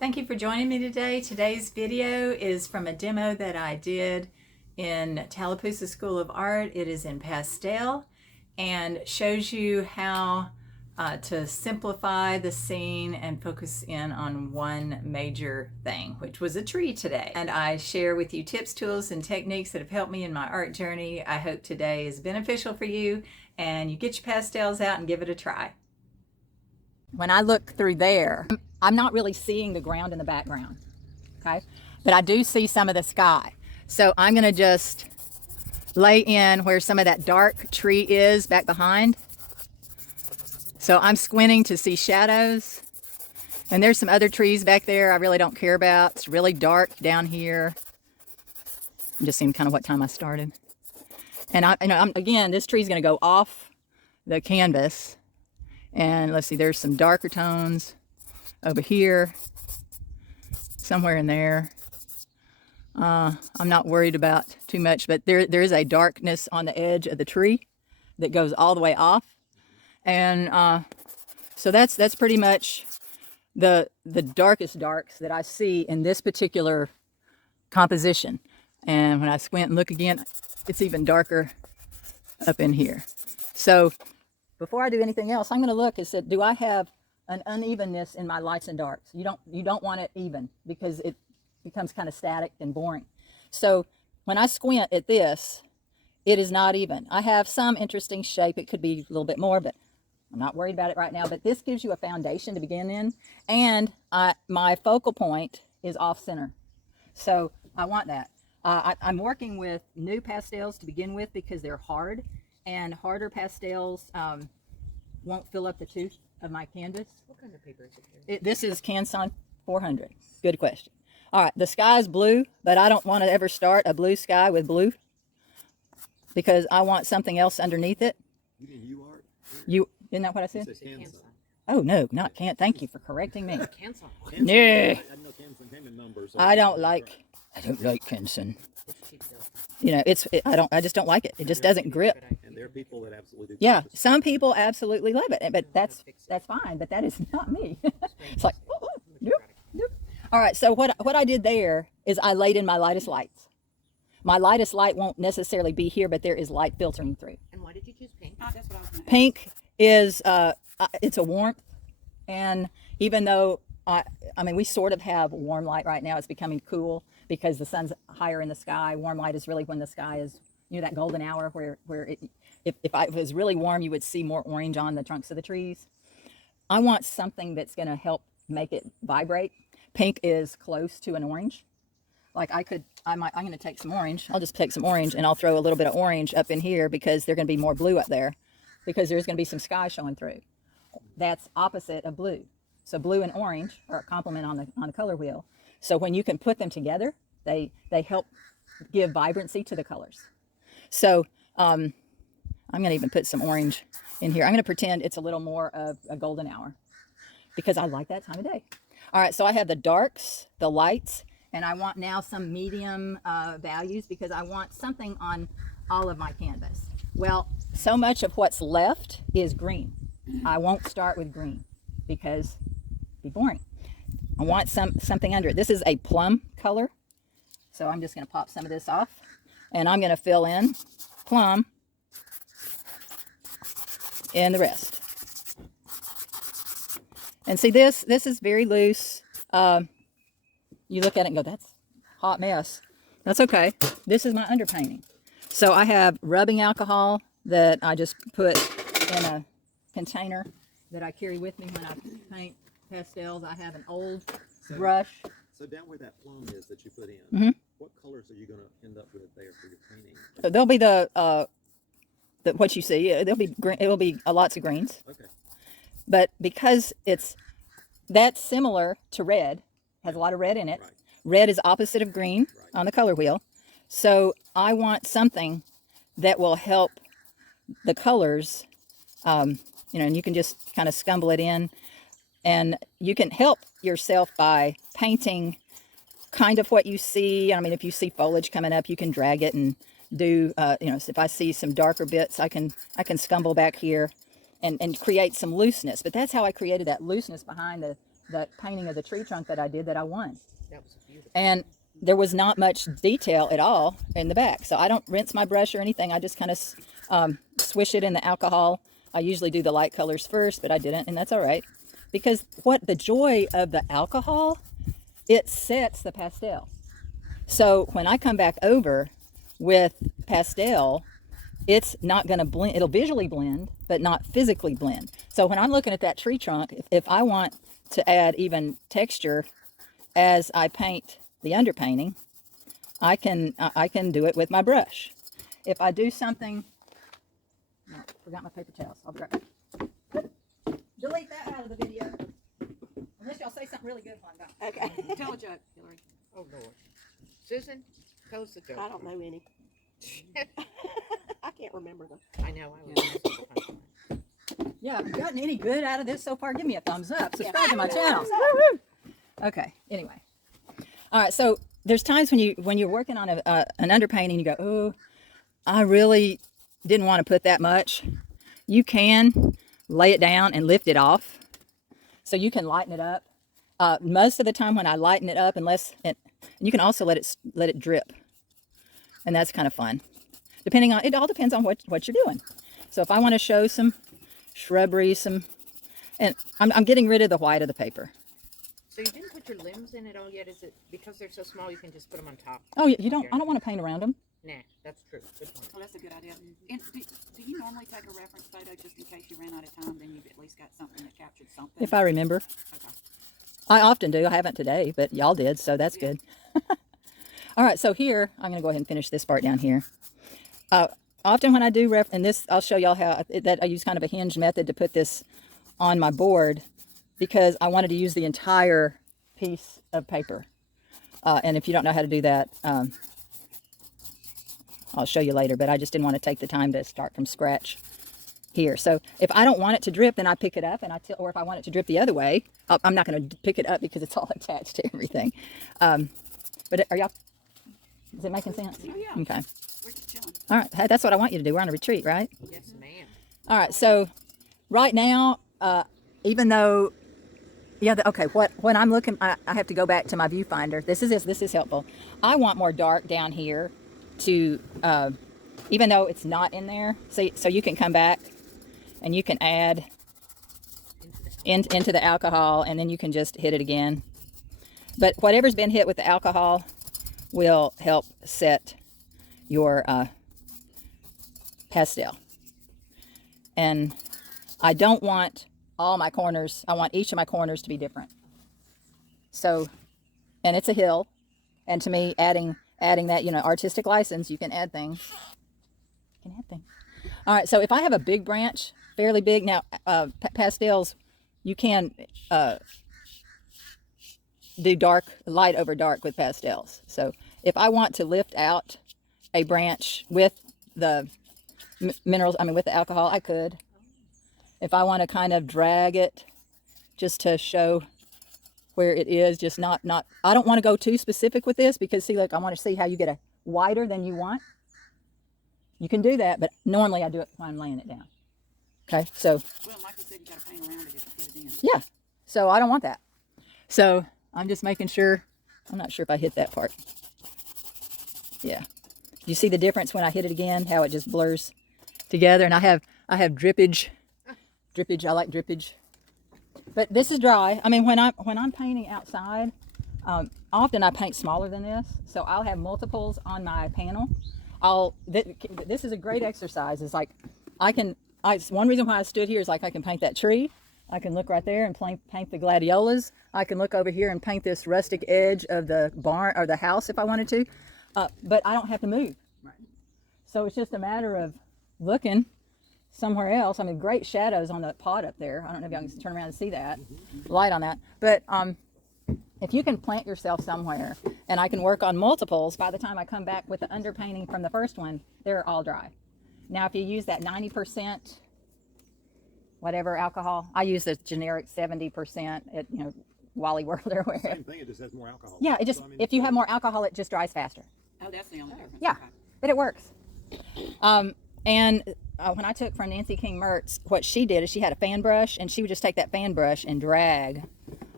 Thank you for joining me today. Today's video is from a demo that I did in Tallapoosa School of Art. It is in pastel and shows you how to simplify the scene and focus in on one major thing, which was a tree today. And I share with you tips, tools, and techniques that have helped me in my art journey. I hope today is beneficial for you and you get your pastels out and give it a try. When I look through there, I'm not really seeing the ground in the background, okay? But I do see some of the sky. So I'm gonna just lay in where some of that dark tree is back behind. So I'm squinting to see shadows. And there's some other trees back there I really don't care about. It's really dark down here. I'm just seeing kind of what time I started. And again, this tree's gonna go off the canvas. And let's see, there's some darker tones over here, somewhere in there. I'm not worried about too much, but there is a darkness on the edge of the tree that goes all the way off. And so that's pretty much the darkest darks that I see in this particular composition. And when I squint and look again, it's even darker up in here. So before I do anything else, I'm going to look and say, do I have an unevenness in my lights and darks? You don't want it even because it becomes kind of static and boring. So when I squint at this, it is not even. I have some interesting shape. It could be a little bit more, but I'm not worried about it right now. But this gives you a foundation to begin in. And my focal point is off center. So I want that. I'm working with new pastels to begin with because they're hard. And harder pastels won't fill up the tooth of my canvas. What kind of paper is it? This is Canson 400. Good question. All right, the sky is blue, but I don't want to ever start a blue sky with blue because I want something else underneath it. You mean you art? Isn't that what I said? Canson. Oh no, not can. Thank you for correcting me. Canson. No, I know Canson came in numbers. I don't like Canson. You know, I just don't like it. It just doesn't grip. And there are people that absolutely do. Yeah, some people absolutely love it, but that's fine. But that is not me. It's like, nope. All right. So what I did there is I laid in my lightest lights. My lightest light won't necessarily be here, but there is light filtering through. And why did you choose pink? That's what I was going to ask. Pink is it's a warmth, and even though I mean we sort of have warm light right now, it's becoming cool because the sun's higher in the sky. Warm light is really when the sky is that golden hour where if it was really warm, you would see more orange on the trunks of the trees. I want something that's going to help make it vibrate. Pink is close to an orange. Like I'm going to take some orange. I'll just take some orange and I'll throw a little bit of orange up in here because there's going to be more blue up there because there's going to be some sky showing through. That's opposite of blue. So blue and orange are a complement on the color wheel. So when you can put them together, they help give vibrancy to the colors. So I'm going to even put some orange in here. I'm going to pretend it's a little more of a golden hour because I like that time of day. All right, so I have the darks, the lights, and I want now some medium values because I want something on all of my canvas. Well, so much of what's left is green. I won't start with green because it'd be boring. I want something under it. This is a plum color. So I'm just going to pop some of this off and I'm going to fill in plum and the rest. And see this is very loose. You look at it and go, that's a hot mess. That's okay. This is my underpainting. So I have rubbing alcohol that I just put in a container that I carry with me when I paint pastels. I have an old brush. So down where that plum is that you put in, what colors are you going to end up with there for your painting? There'll be the what you see. There'll be green. It will be lots of greens. Okay. But because that's similar to red, has a lot of red in it. Right. Red is opposite of green on the color wheel. So I want something that will help the colors, and you can just kind of scumble it in. And you can help yourself by painting kind of what you see. I mean, if you see foliage coming up, you can drag it and do, if I see some darker bits, I can scumble back here and create some looseness. But that's how I created that looseness behind the painting of the tree trunk that I did that I won. That was beautiful. And there was not much detail at all in the back. So I don't rinse my brush or anything. I just kind of swish it in the alcohol. I usually do the light colors first, but I didn't, and that's all right. Because what the joy of the alcohol, it sets the pastel. So when I come back over with pastel, it's not going to blend. It'll visually blend, but not physically blend. So when I'm looking at that tree trunk, if I want to add even texture as I paint the underpainting, I can do it with my brush. If I do something, no, forgot my paper towels. I'll be right back. Delete that out of the video. Unless y'all say something really good while I'm gone. Okay. Tell a joke, Hillary. Oh, Lord. Susan, tell us a joke. I don't know any. I can't remember them. I know. I was. Yeah, if you've gotten any good out of this so far, give me a thumbs up. Subscribe to my channel. Okay, anyway. All right, so there's times when you're working on an underpainting, you go, oh, I really didn't want to put that much. You can lay it down and lift it off. So you can lighten it up. Most of the time when I lighten it up, you can also let it drip. And that's kind of fun. It all depends on what you're doing. So if I want to show some shrubbery, and I'm getting rid of the white of the paper. So you didn't put your limbs in at all yet? Is it because they're so small you can just put them on top? Oh, you don't. I don't want to paint around them. Nah, that's true. Good point. Well, that's a good idea. And do you normally take a reference photo just in case you ran out of time? Then you've at least got something that captured something. If I remember. Okay. I often do. I haven't today, but y'all did, so that's good. All right, so here, I'm going to go ahead and finish this part down here. Often when I do and this, I'll show y'all how that I use kind of a hinge method to put this on my board because I wanted to use the entire piece of paper. And if you don't know how to do that, I'll show you later, but I just didn't want to take the time to start from scratch here. So if I don't want it to drip, then I pick it up or if I want it to drip the other way, I'm not going to pick it up because it's all attached to everything. But are y'all, is it making sense? Oh, yeah. Okay. We're just chilling. All right. Hey, that's what I want you to do. We're on a retreat, right? Yes, ma'am. All right. So right now, even though, okay, when I'm looking, I have to go back to my viewfinder. This is helpful. I want more dark down here to, even though it's not in there, so you can come back and you can add into the alcohol and then you can just hit it again. But whatever's been hit with the alcohol will help set your pastel. And I don't want all my corners, I want each of my corners to be different. So, and it's a hill, and to me, adding that, artistic license, you can add things. All right, so if I have a big branch, fairly big, now pastels, you can do light over dark with pastels. So if I want to lift out a branch with the minerals, with the alcohol, I could. If I want to kind of drag it just to show where it is, just not, I don't want to go too specific with this because see, look, I want to see how you get a wider than you want. You can do that, but normally I do it when I'm laying it down. Okay, so. Well, like you said, you got to paint around it if you put it in. Yeah, so I don't want that. So I'm just making sure, I'm not sure if I hit that part. Yeah. You see the difference when I hit it again, how it just blurs together? And I have drippage. I like drippage. But this is dry. When I'm painting outside, often I paint smaller than this. So I'll have multiples on my panel. This is a great exercise. It's like one reason why I stood here is like I can paint that tree. I can look right there and paint the gladiolas. I can look over here and paint this rustic edge of the barn or the house if I wanted to. But I don't have to move. Right. So it's just a matter of looking somewhere else. Great shadows on the pot up there. I don't know if y'all can turn around and see that. Light on that. But if you can plant yourself somewhere and I can work on multiples, by the time I come back with the underpainting from the first one, they're all dry. Now, if you use that 90%, whatever alcohol, I use the generic 70% at, Wally World or wherever. Same thing, it just has more alcohol. Yeah, it just, so, if you have more alcohol, it just dries faster. Oh, that's the only difference. Yeah, but it works. When I took from Nancy King Mertz, what she did is she had a fan brush, and she would just take that fan brush and drag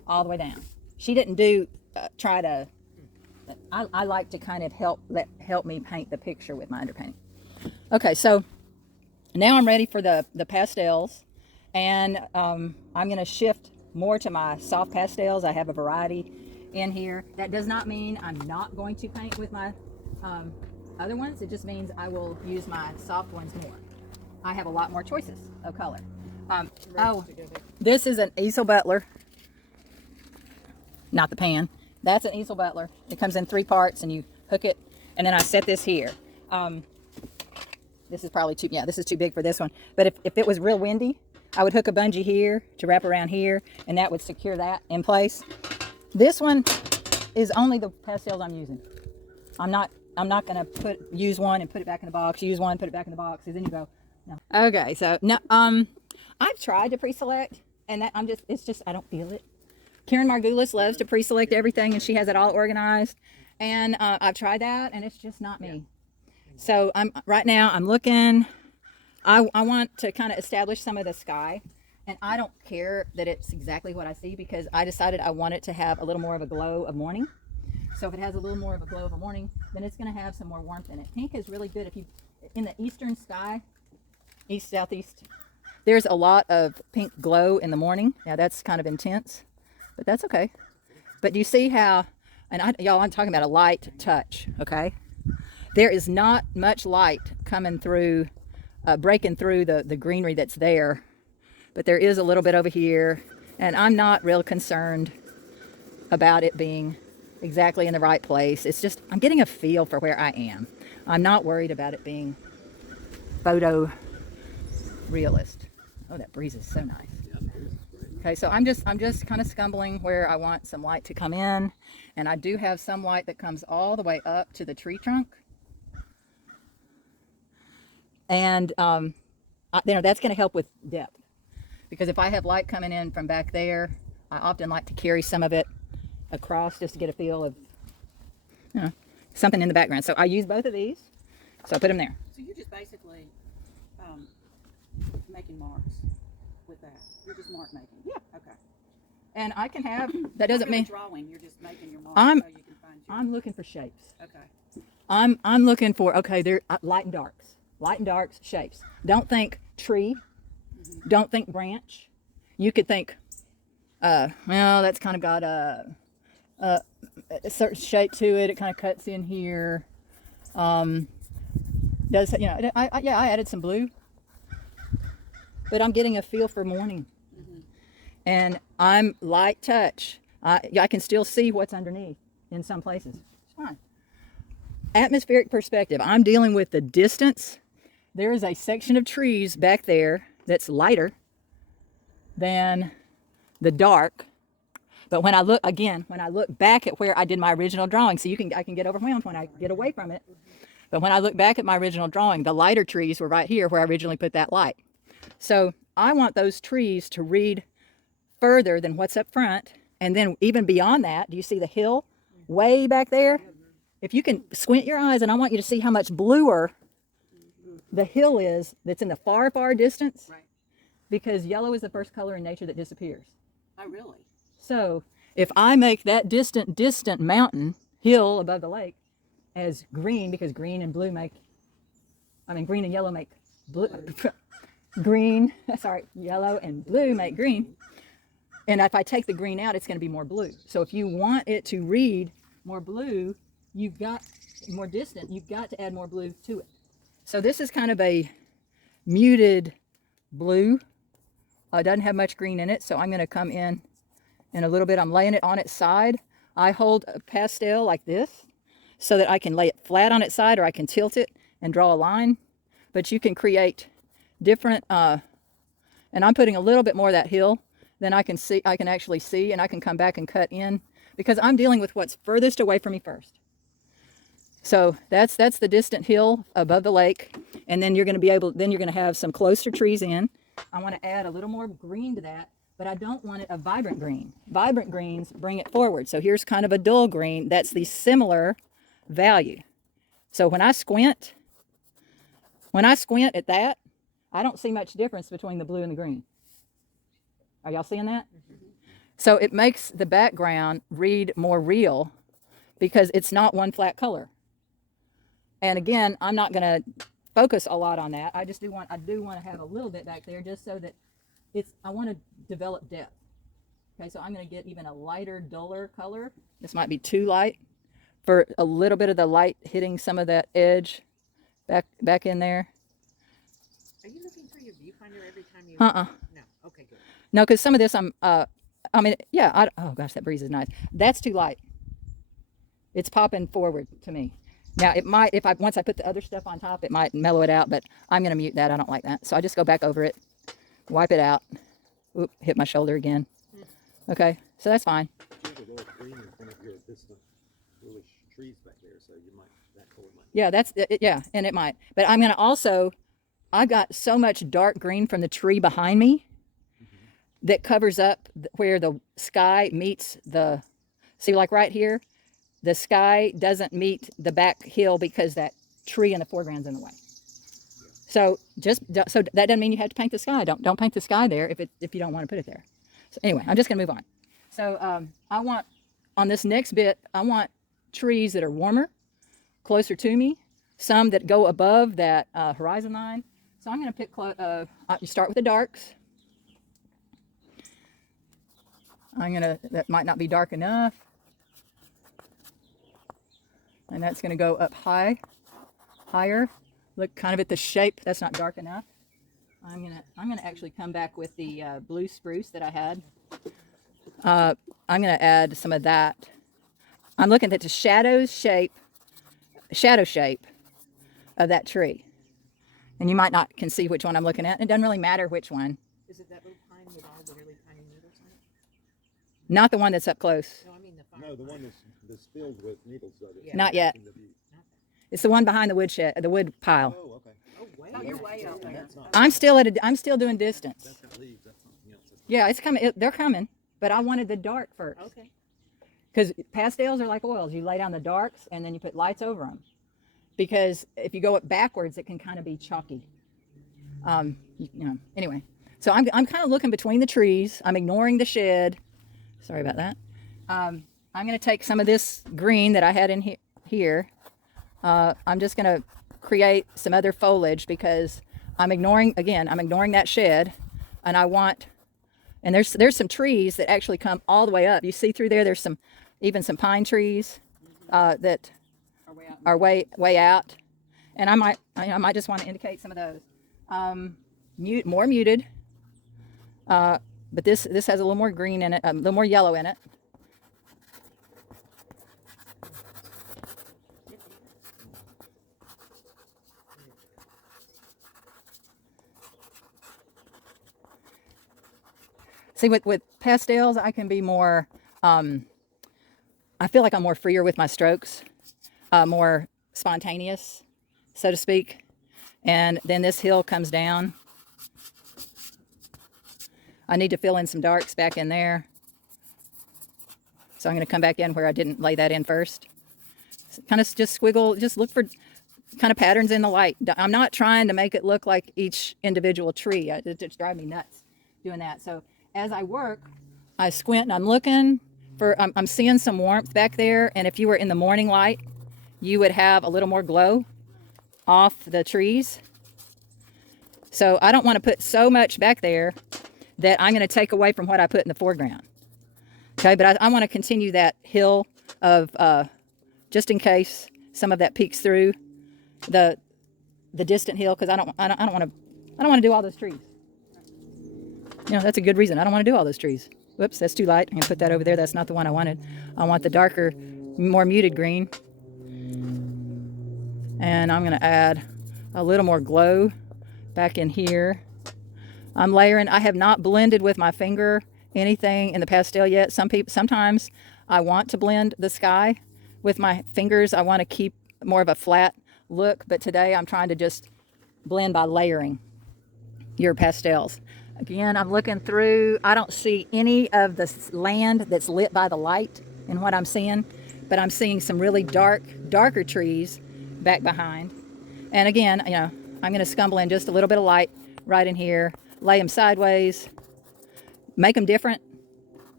all the way down. She didn't do, try to, I like to kind of help me paint the picture with my underpainting. Okay, so now I'm ready for the pastels, and I'm going to shift more to my soft pastels. I have a variety in here. That does not mean I'm not going to paint with my other ones. It just means I will use my soft ones more. I have a lot more choices of color. This is an easel butler, not the pan. That's an easel butler. It comes in 3 parts, and you hook it, and then I set this here. This is probably too, yeah, this is too big for this one. But if it was real windy, I would hook a bungee here to wrap around here, and that would secure that in place. This one is only the pastels I'm using. I'm not gonna use one and put it back in the box, use one, put it back in the box, and then you go, no. Okay, so no, I've tried to pre-select, and that it's just, I don't feel it. Karen Margulis loves to pre-select everything, and she has it all organized. And I've tried that, and it's just not me. So right now I'm looking. I want to kind of establish some of the sky, and I don't care that it's exactly what I see, because I decided I want it to have a little more of a glow of morning. So if it has a little more of a glow of a morning, then it's going to have some more warmth in it. Pink is really good if you in the eastern sky, east southeast. There's a lot of pink glow in the morning. Now that's kind of intense, but that's okay. But you see how, and y'all, I'm talking about a light touch, okay? There is not much light coming through, breaking through the greenery that's there, but there is a little bit over here, and I'm not real concerned about it being exactly in the right place. It's just, I'm getting a feel for where I am. I'm not worried about it being photo realist. Oh, that breeze is so nice. Okay, so I'm just kind of scumbling where I want some light to come in, and I do have some light that comes all the way up to the tree trunk, and that's going to help with depth, because if I have light coming in from back there, I often like to carry some of it across just to get a feel of, you know, something in the background. So I use both of these, so I put them there. So you're just basically making marks with that. You're just mark making. Yeah. Okay. And I can have, that doesn't mean drawing. You're just making your marks I'm so you can find your. I'm looking for shapes. Okay. I'm looking for, okay, there light and darks, shapes. Don't think tree. Don't think branch. You could think, well, that's kind of got a certain shape to it. It kind of cuts in here. Does, you know, I added some blue, but I'm getting a feel for morning, and I'm light touch. I can still see what's underneath in some places. It's fine. Atmospheric perspective. I'm dealing with the distance. There is a section of trees back there that's lighter than the dark. But when I look back at where I did my original drawing, so I can get overwhelmed when I get away from it. But when I look back at my original drawing, the lighter trees were right here where I originally put that light. So I want those trees to read further than what's up front. And then even beyond that, do you see the hill way back there? If you can squint your eyes, and I want you to see how much bluer the hill is that's in the far, far distance. Right. Because yellow is the first color in nature that disappears. Oh, really? So if I make that distant mountain hill above the lake as green, because green and yellow make blue, yellow and blue make green. And if I take the green out, it's going to be more blue. So if you want it to read more blue, you've got more distant, you've got to add more blue to it. So this is kind of a muted blue. It doesn't have much green in it, so I'm going to come in a little bit. I'm laying it on its side. I hold a pastel like this so that I can lay it flat on its side, or I can tilt it and draw a line. But you can create different, and I'm putting a little bit more of that hill than I can actually see, and I can come back and cut in, because I'm dealing with what's furthest away from me first. So that's the distant hill above the lake, and then you're going to have some closer trees in. I want to add a little more green to that, but I don't want it a vibrant green. Vibrant greens bring it forward. So here's kind of a dull green. That's the similar value. So when I squint at that, I don't see much difference between the blue and the green. Are y'all seeing that? So it makes the background read more real because it's not one flat color. And again, I'm not going to focus a lot on that. I do want to have a little bit back there just so that I want to develop depth. Okay, so I'm going to get even a lighter, duller color. This might be too light for a little bit of the light hitting some of that edge back in there. Are you looking through your viewfinder every time you? Uh-uh. No. Okay, good. No, because some of this oh gosh, that breeze is nice. That's too light. It's popping forward to me. Now it might, once I put the other stuff on top, it might mellow it out, but I'm going to mute that. I don't like that. So I just go back over it, wipe it out. Oop, hit my shoulder again. Okay, so that's fine. You have a little green in front of your distant little trees back there, so you might, that color might. Yeah, that's it, yeah, and it might. But I'm going to also, I've got so much dark green from the tree behind me that covers up where the sky meets see, like right here, the sky doesn't meet the back hill because that tree in the foreground's in the way. So so that doesn't mean you have to paint the sky. Don't paint the sky there if you don't want to put it there. So anyway, I'm just going to move on. So I want, on this next bit, I want trees that are warmer, closer to me, some that go above that horizon line. So I'm going to pick, you start with the darks. That might not be dark enough. And that's going to go up higher. Look kind of at the shape. That's not dark enough. I'm gonna actually come back with the blue spruce that I had. I'm gonna add some of that. I'm looking at the shadow shape of that tree, and you might not can see which one I'm looking at. It doesn't really matter which one. Is it that little pine with all the really tiny needles on it? Not the one that's up close. No, I mean the fire. No, the one that's filled with needles. So Yeah. Not yet. in the view. It's the one behind the the wood pile. Oh, okay. Oh, way. Oh, you're way out there. That's not. I'm still doing distance. That's got leaves. That's something else. Yeah, it's coming. They're coming, but I wanted the dark first. Okay. Because pastels are like oils. You lay down the darks and then you put lights over them. Because if you go up backwards, it can kind of be chalky. Anyway. So I'm kind of looking between the trees. I'm ignoring the shed. Sorry about that. I'm going to take some of this green that I had in here. I'm just going to create some other foliage because I'm ignoring that shed, and I want, and there's some trees that actually come all the way up. You see through there, there's even some pine trees that are way out, and I might just want to indicate some of those. More muted, but this has a little more green in it, a little more yellow in it. See, with pastels, I can be more, I feel like I'm more freer with my strokes, more spontaneous, so to speak. And then this hill comes down. I need to fill in some darks back in there. So I'm going to come back in where I didn't lay that in first. Kind of just squiggle, just look for kind of patterns in the light. I'm not trying to make it look like each individual tree. It just drives me nuts doing that. So as I work, I squint and I'm looking for, I'm seeing some warmth back there. And if you were in the morning light, you would have a little more glow off the trees. So I don't want to put so much back there that I'm going to take away from what I put in the foreground. Okay, but I want to continue that hill of, just in case some of that peeks through the distant hill, because I don't want to do all those trees. You know, that's a good reason. I don't want to do all those trees. Whoops, that's too light. I'm going to put that over there. That's not the one I wanted. I want the darker, more muted green. And I'm going to add a little more glow back in here. I'm layering. I have not blended with my finger anything in the pastel yet. Sometimes I want to blend the sky with my fingers. I want to keep more of a flat look, but today I'm trying to just blend by layering your pastels. Again, I'm looking through. I don't see any of the land that's lit by the light in what I'm seeing, but I'm seeing some really darker trees back behind. And again, you know, I'm going to scumble in just a little bit of light right in here, lay them sideways, make them different.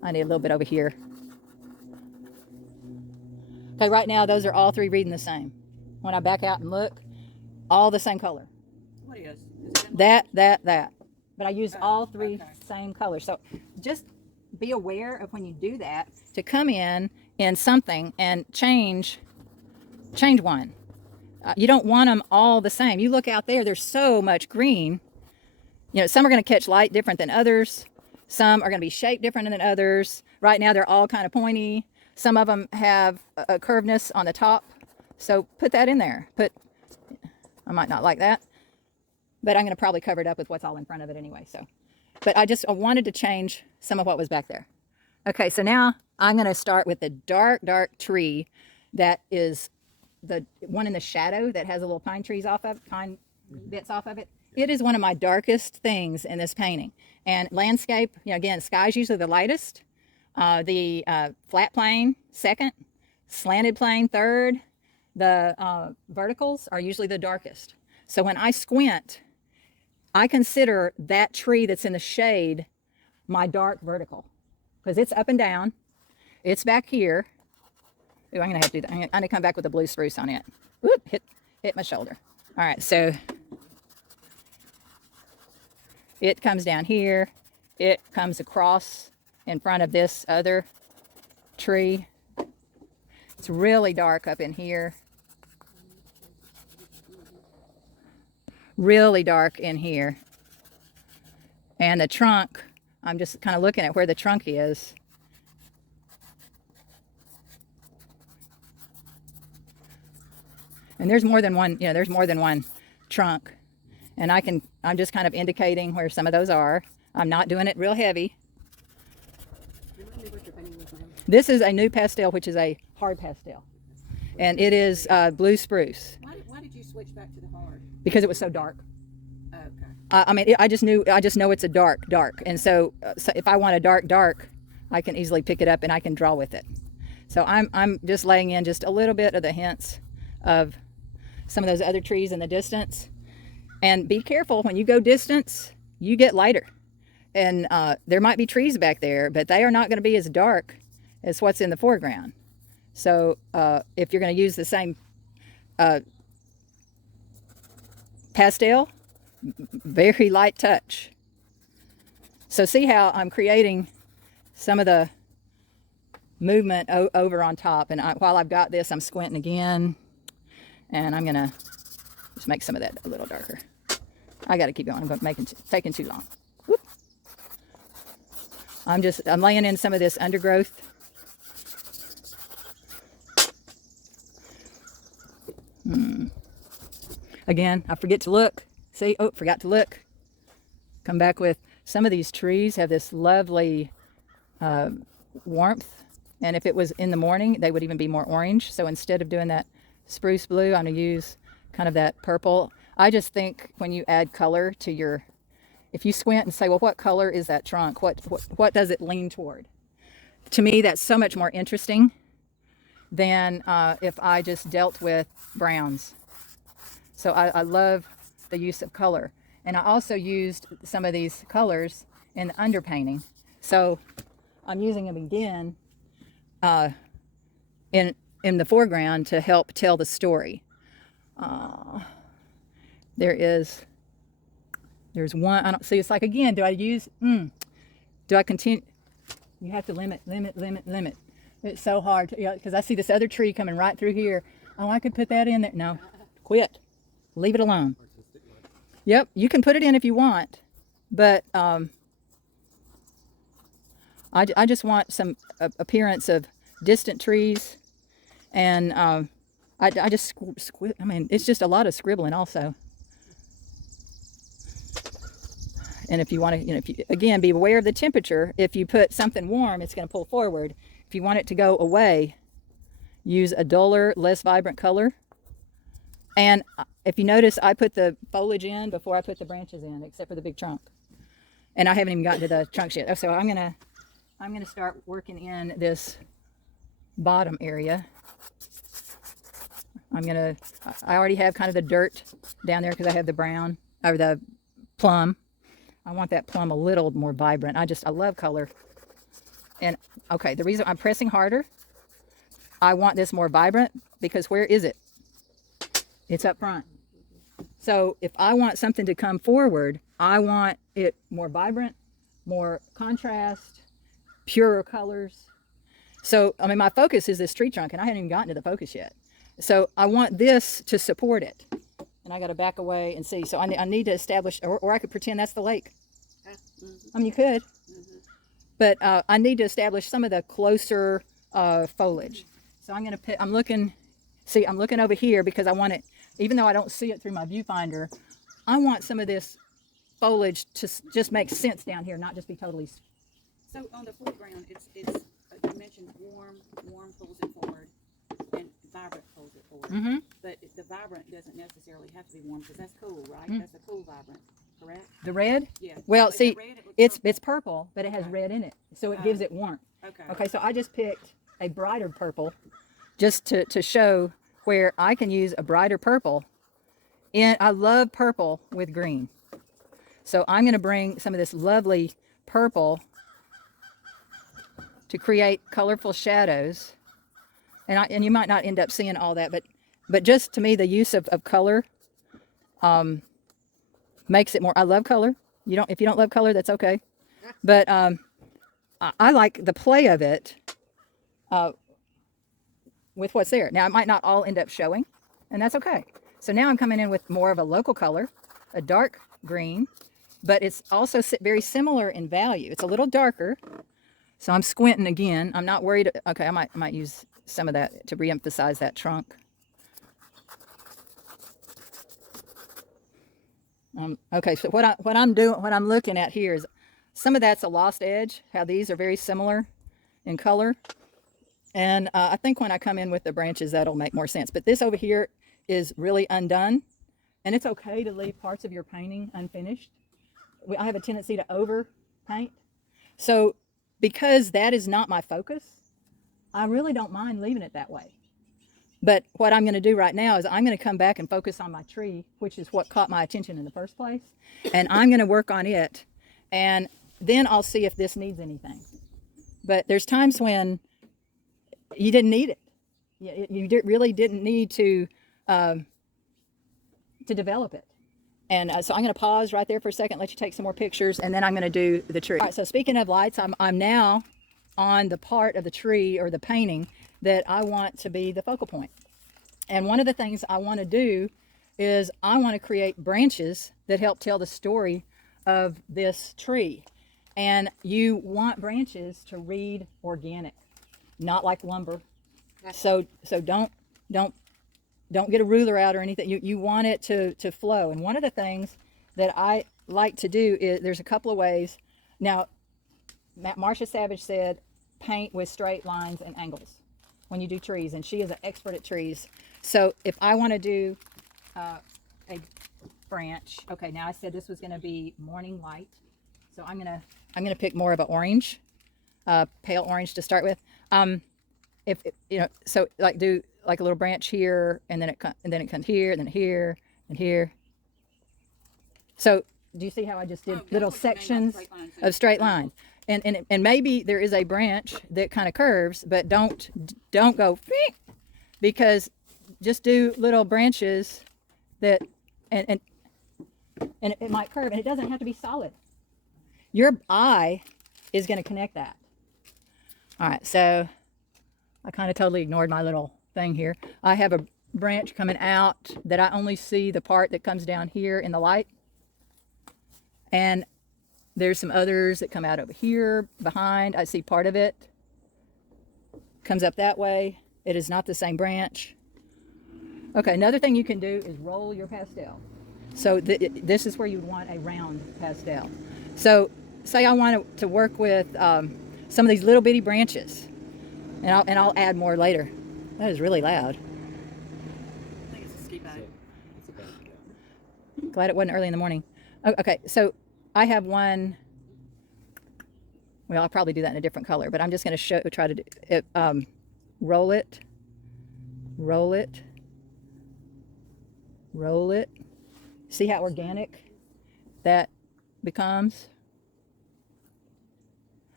I need a little bit over here. Okay, right now those are all three reading the same. When I back out and look, all the same color. What is? Is it That. But I used all three okay. same colors. So just be aware of when you do that to come in something and change one. You don't want them all the same. You look out there, there's so much green. You know, some are going to catch light different than others. Some are going to be shaped different than others. Right now, they're all kind of pointy. Some of them have a curvedness on the top. So put that in there. I might not like that, but I'm going to probably cover it up with what's all in front of it anyway. So, but I wanted to change some of what was back there. Okay, so now I'm going to start with the dark tree that is the one in the shadow that has a little pine bits off of it. It is one of my darkest things in this painting. And landscape, you know, again, sky's usually the lightest. The flat plane, second. Slanted plane, third. The verticals are usually the darkest. So when I squint, I consider that tree that's in the shade my dark vertical. Because it's up and down. It's back here. Ooh, I'm going to have to do that. I'm going to come back with a blue spruce on it. Whoop, hit my shoulder. All right, so it comes down here. It comes across in front of this other tree. It's really dark up in here. Really dark in here. And the trunk, I'm just kind of looking at where the trunk is. And there's more than one, you know, there's more than one trunk. And I'm just kind of indicating where some of those are. I'm not doing it real heavy. This is a new pastel, which is a hard pastel. And it is blue spruce. Why did you switch back to the hard? Because it was so dark. Okay. I mean, I just know it's a dark. And so if I want a dark, I can easily pick it up and I can draw with it. So I'm just laying in just a little bit of the hints of some of those other trees in the distance. And be careful when you go distance, you get lighter. And there might be trees back there, but they are not going to be as dark as what's in the foreground. So if you're going to use the same pastel, very light touch. So see how I'm creating some of the movement over on top. And while I've got this, I'm squinting again. And I'm going to just make some of that a little darker. I got to keep going. I'm taking too long. Whoop. I'm laying in some of this undergrowth. Again, I forget to look. See, oh, forgot to look. Come back with some of these trees have this lovely warmth. And if it was in the morning, they would even be more orange. So instead of doing that spruce blue, I'm going to use kind of that purple. I just think when you add color to if you squint and say, well, what color is that trunk? What does it lean toward? To me, that's so much more interesting than if I just dealt with browns. So I love the use of color. And I also used some of these colors in the underpainting. So I'm using them again in the foreground to help tell the story. There's one, I don't see, it's like, again, do I continue? You have to limit. It's so hard, because I see this other tree coming right through here. Oh, I could put that in there. No, quit. Leave it alone. Yep, you can put it in if you want, but I just want some appearance of distant trees, and I just I mean, it's just a lot of scribbling also. And if you want to, again, be aware of the temperature. If you put something warm, it's going to pull forward. If you want it to go away, use a duller, less vibrant color. And if you notice, I put the foliage in before I put the branches in, except for the big trunk. And I haven't even gotten to the trunks yet. So I'm gonna start working in this bottom area. I already have kind of the dirt down there because I have the brown, or the plum. I want that plum a little more vibrant. I love color. And okay, the reason I'm pressing harder, I want this more vibrant because where is it? It's up front. So if I want something to come forward, I want it more vibrant, more contrast, purer colors. So, I mean, my focus is this tree trunk, and I haven't even gotten to the focus yet. So I want this to support it. And I got to back away and see. So I need to establish, or I could pretend that's the lake. I mean, you could. But I need to establish some of the closer foliage. So I'm going to put, I'm looking over here because I want it, even though I don't see it through my viewfinder, I want some of this foliage to just make sense down here, not just be totally. So on the foreground, it's you mentioned warm pulls it forward, and vibrant pulls it forward. Mm-hmm. But the vibrant doesn't necessarily have to be warm because that's cool, right? Mm-hmm. That's a cool vibrant, correct? The red? Yeah. Well, Is see, it red? It looks it's purple, but it has red in it, so it gives it warmth. Okay. Okay, so I just picked a brighter purple just to show where I can use a brighter purple. And I love purple with green. So I'm going to bring some of this lovely purple to create colorful shadows. And you might not end up seeing all that, but just to me, the use of color makes it more. I love color. If you don't love color, that's okay. But I like the play of it with what's there. Now, it might not all end up showing, and that's okay. So now I'm coming in with more of a local color, a dark green, but it's also very similar in value. It's a little darker, so I'm squinting again. I'm not worried. Okay, I might use some of that to re-emphasize that trunk. Okay, so what I'm looking at here is some of that's a lost edge, how these are very similar in color. And I think when I come in with the branches, that'll make more sense. But this over here is really undone. And it's okay to leave parts of your painting unfinished. I have a tendency to over paint. So because that is not my focus, I really don't mind leaving it that way. But what I'm going to do right now is I'm going to come back and focus on my tree, which is what caught my attention in the first place. And I'm going to work on it. And then I'll see if this needs anything. But there's times when you didn't need it. You really didn't need to develop it. And so I'm going to pause right there for a second, let you take some more pictures, and then I'm going to do the tree. All right, so speaking of lights, I'm now on the part of the tree or the painting that I want to be the focal point. And one of the things I want to do is I want to create branches that help tell the story of this tree. And you want branches to read organic, not like lumber. So don't get a ruler out or anything. You want it to flow. And one of the things that I like to do is, there's a couple of ways. Now, Marcia Savage said, paint with straight lines and angles when you do trees, and she is an expert at trees. So if I want to do a branch, okay, now I said this was going to be morning light, so I'm gonna pick more of an orange, pale orange to start with. If you know, so like do like a little branch here, and then it comes here, and then here, and here. So do you see how I just did little sections of straight lines? And maybe there is a branch that kind of curves, but don't go because just do little branches that and it might curve, and it doesn't have to be solid. Your eye is going to connect that. All right, so I kind of totally ignored my little thing here. I have a branch coming out that I only see the part that comes down here in the light. And there's some others that come out over here behind. I see part of it comes up that way. It is not the same branch. Okay, another thing you can do is roll your pastel. So this is where you would want a round pastel. So say I want to work with some of these little bitty branches, and I'll add more later. That is really loud. I think it's a ski bag. Glad it wasn't early in the morning. Okay, so I have one. Well, I'll probably do that in a different color, but I'm just going to try to do it. Roll it, roll it, roll it. See how organic that becomes?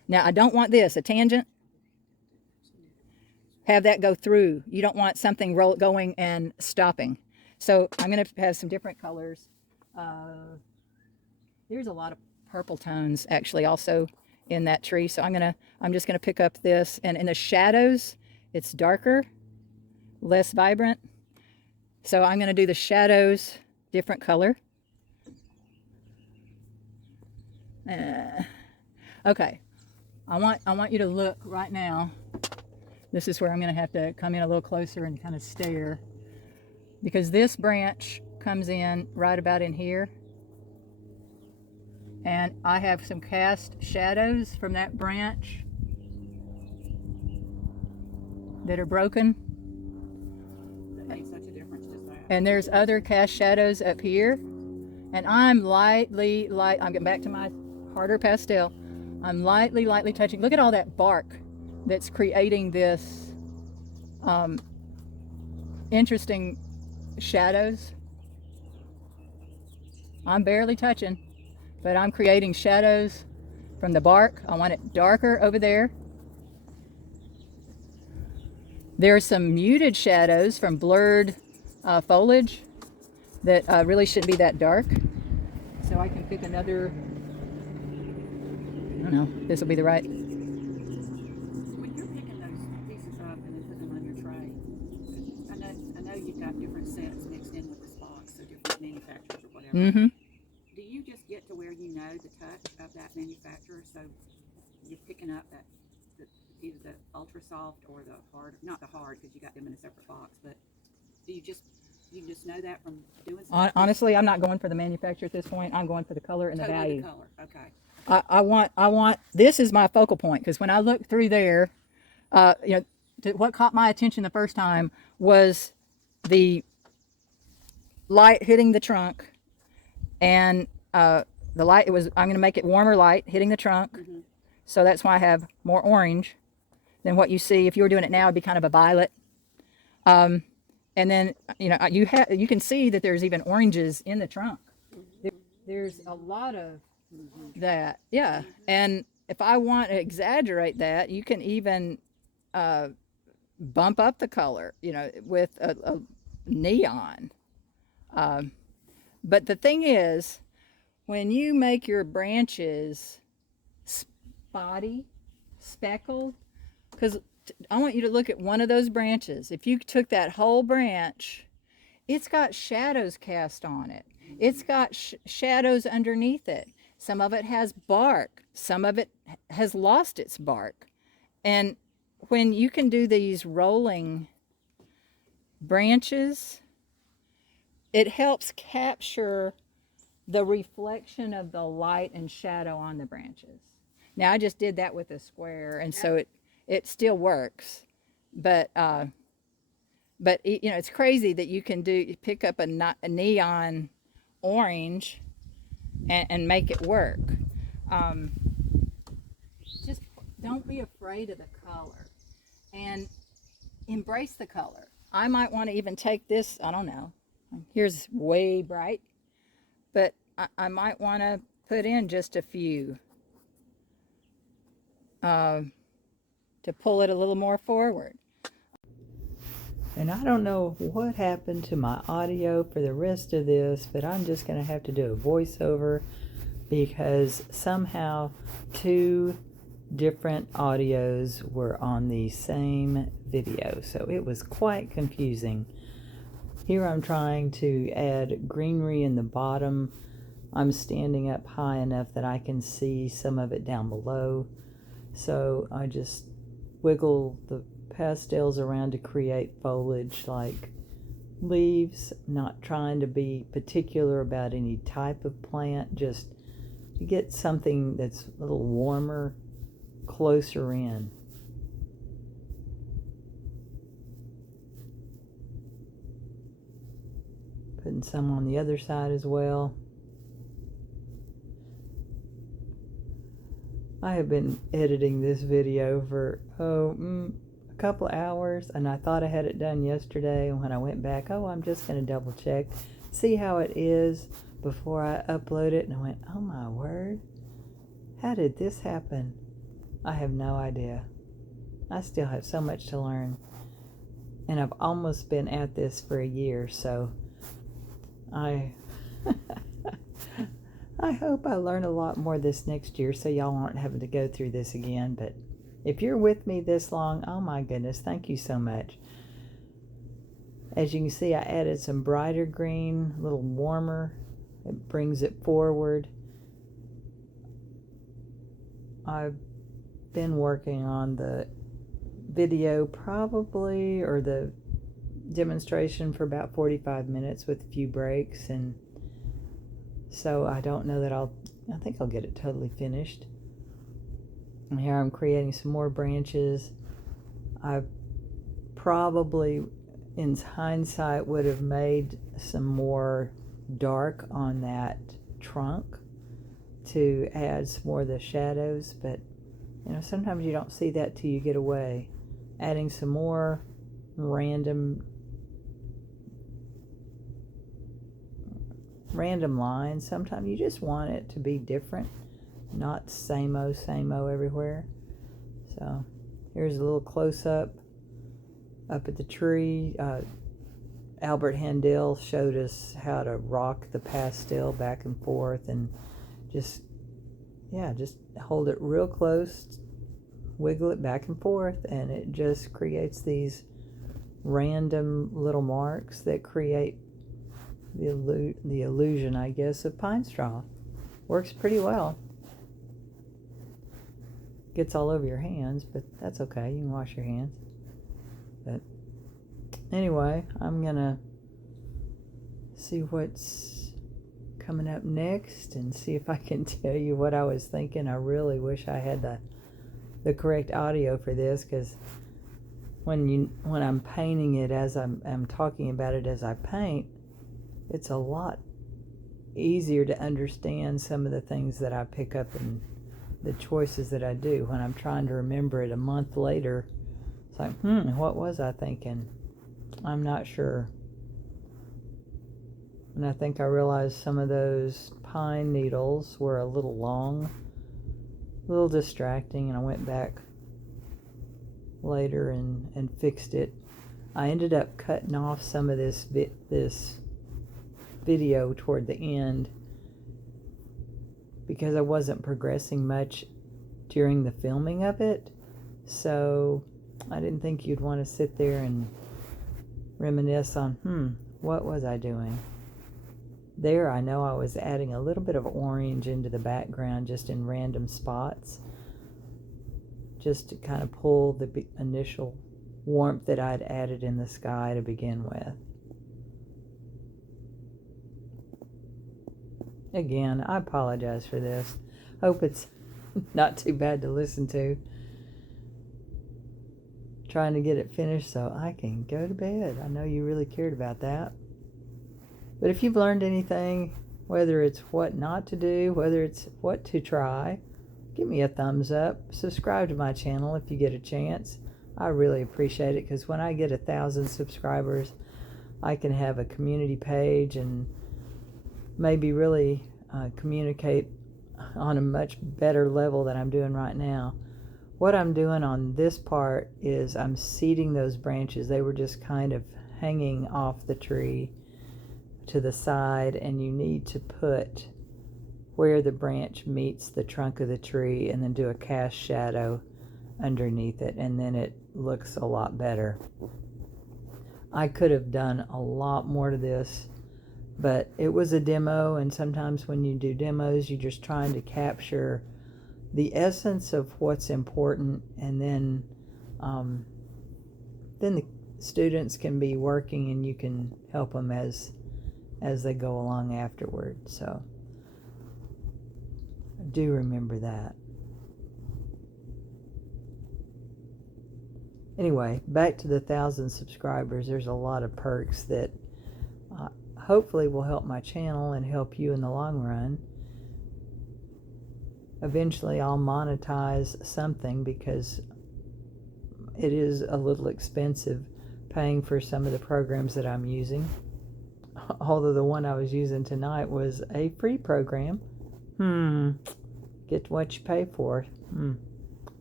Now, I don't want this, a tangent. Have that go through. You don't want something going and stopping. So I'm going to have some different colors. There's a lot of purple tones actually also in that tree. So I'm just going to pick up this, and in the shadows, it's darker, less vibrant. So I'm going to do the shadows different color. Okay. I want you to look right now. This is where I'm going to have to come in a little closer and kind of stare, because this branch comes in right about in here, and I have some cast shadows from that branch that are broken. That makes such a difference, just that. And there's other cast shadows up here, and I'm getting back to my harder pastel. I'm lightly touching. Look at all that bark that's creating this interesting shadows. I'm barely touching, but I'm creating shadows from the bark. I want it darker over there. There's some muted shadows from blurred foliage that really shouldn't be that dark. So I can pick another, I don't know, this will be the right. When you're picking those pieces up and then putting them on your tray, I know you've got different sets mixed in with this box, so different manufacturers or whatever. Mm-hmm. Do you just get to where you know the touch of that manufacturer, so you're picking up that either the ultra soft or the hard, not the hard because you got them in a separate box, but do you just know that from doing something? Honestly, I'm not going for the manufacturer at this point. I'm going for the color and the value. The color. Okay. I want, this is my focal point, because when I look through there, what caught my attention the first time was the light hitting the trunk, and the light, I'm going to make it warmer light hitting the trunk. Mm-hmm. So that's why I have more orange than what you see. If you were doing it now, it'd be kind of a violet. And then, you can see that there's even oranges in the trunk. There's a lot of that. Yeah. And if I want to exaggerate that, you can even bump up the color, with a neon. But the thing is, when you make your branches spotty, speckled, because I want you to look at one of those branches. If you took that whole branch, it's got shadows cast on it. It's got shadows underneath it. Some of it has bark. Some of it has lost its bark. And when you can do these rolling branches, it helps capture the reflection of the light and shadow on the branches. Now, I just did that with a square, and so it still works. But it's crazy that you can pick up a neon orange and make it work. Just don't be afraid of the color, and embrace the color. I might want to even take this, I don't know, here's way bright, but I might want to put in just a few to pull it a little more forward. And I don't know what happened to my audio for the rest of this, but I'm just going to have to do a voiceover, because somehow two different audios were on the same video. So it was quite confusing. Here I'm trying to add greenery in the bottom. I'm standing up high enough that I can see some of it down below. So I just wiggle the pastels around to create foliage like leaves, not trying to be particular about any type of plant, just to get something that's a little warmer, closer in. Putting some on the other side as well. I have been editing this video for a couple hours, and I thought I had it done yesterday, and when I went back, I'm just going to double check, see how it is before I upload it, and I went, oh my word, how did this happen? I have no idea. I still have so much to learn. And I've almost been at this for a year, so I I hope I learn a lot more this next year so y'all aren't having to go through this again. But if you're with me this long, oh my goodness, thank you so much. As you can see, I added some brighter green, a little warmer. It brings it forward. I've been working on the video probably, or the demonstration, for about 45 minutes with a few breaks, and so I don't know that I think I'll get it totally finished. And here I'm creating some more branches. I probably, in hindsight, would have made some more dark on that trunk to add some more of the shadows, but you know, sometimes you don't see that till you get away. Adding some more random lines. Sometimes you just want it to be different, not same-o everywhere. So here's a little close-up up at the tree. Albert Handel showed us how to rock the pastel back and forth, and just hold it real close, wiggle it back and forth, and it just creates these random little marks that create the illusion, I guess, of pine straw. Works pretty well. Gets all over your hands, but that's okay. You can wash your hands. But anyway, I'm gonna see what's coming up next and see if I can tell you what I was thinking. I really wish I had the correct audio for this, because when I'm painting it, as I'm talking about it as I paint, it's a lot easier to understand some of the things that I pick up and the choices that I do. When I'm trying to remember it a month later, it's like, what was I thinking? I'm not sure. And I think I realized some of those pine needles were a little long, a little distracting, and I went back later and fixed it. I ended up cutting off some of this video toward the end because I wasn't progressing much during the filming of it, so I didn't think you'd want to sit there and reminisce on what was I doing there. I know I was adding a little bit of orange into the background just in random spots, just to kind of pull the initial warmth that I'd added in the sky to begin with. Again, I apologize for this. Hope it's not too bad to listen to. Trying to get it finished so I can go to bed. I know you really cared about that. But if you've learned anything, whether it's what not to do, whether it's what to try, give me a thumbs up. Subscribe to my channel if you get a chance. I really appreciate it, because when I get 1,000 subscribers, I can have a community page and maybe really communicate on a much better level than I'm doing right now. What I'm doing on this part is I'm seeding those branches. They were just kind of hanging off the tree to the side, and you need to put where the branch meets the trunk of the tree and then do a cast shadow underneath it, and then it looks a lot better. I could have done a lot more to this, but it was a demo, and sometimes when you do demos, you're just trying to capture the essence of what's important, and then the students can be working and you can help them as they go along afterward. So do remember that. Anyway, back to the 1,000 subscribers. There's a lot of perks that hopefully will help my channel and help you in the long run. Eventually I'll monetize something, because it is a little expensive paying for some of the programs that I'm using. Although the one I was using tonight was a free program. Get what you pay for.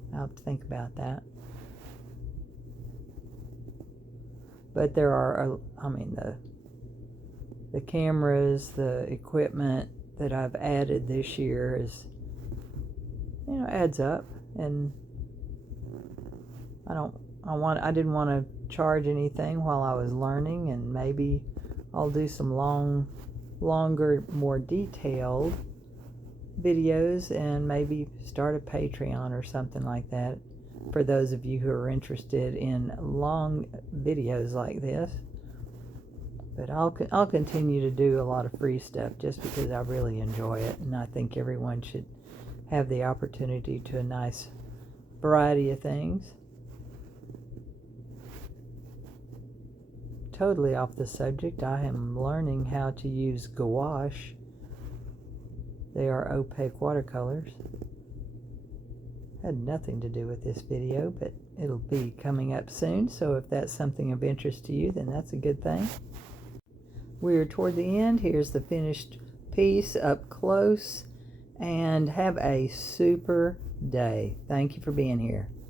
I'll have to think about that. But there are, I mean, the cameras, the equipment that I've added this year is, adds up. And I didn't want to charge anything while I was learning, and maybe I'll do some longer, more detailed videos, and maybe start a Patreon or something like that for those of you who are interested in long videos like this. But I'll continue to do a lot of free stuff just because I really enjoy it, and I think everyone should have the opportunity to a nice variety of things. Totally off the subject, I am learning how to use gouache. They are opaque watercolors. Had nothing to do with this video, but it'll be coming up soon, so if that's something of interest to you, then that's a good thing. We're toward the end. Here's the finished piece up close, and have a super day. Thank you for being here.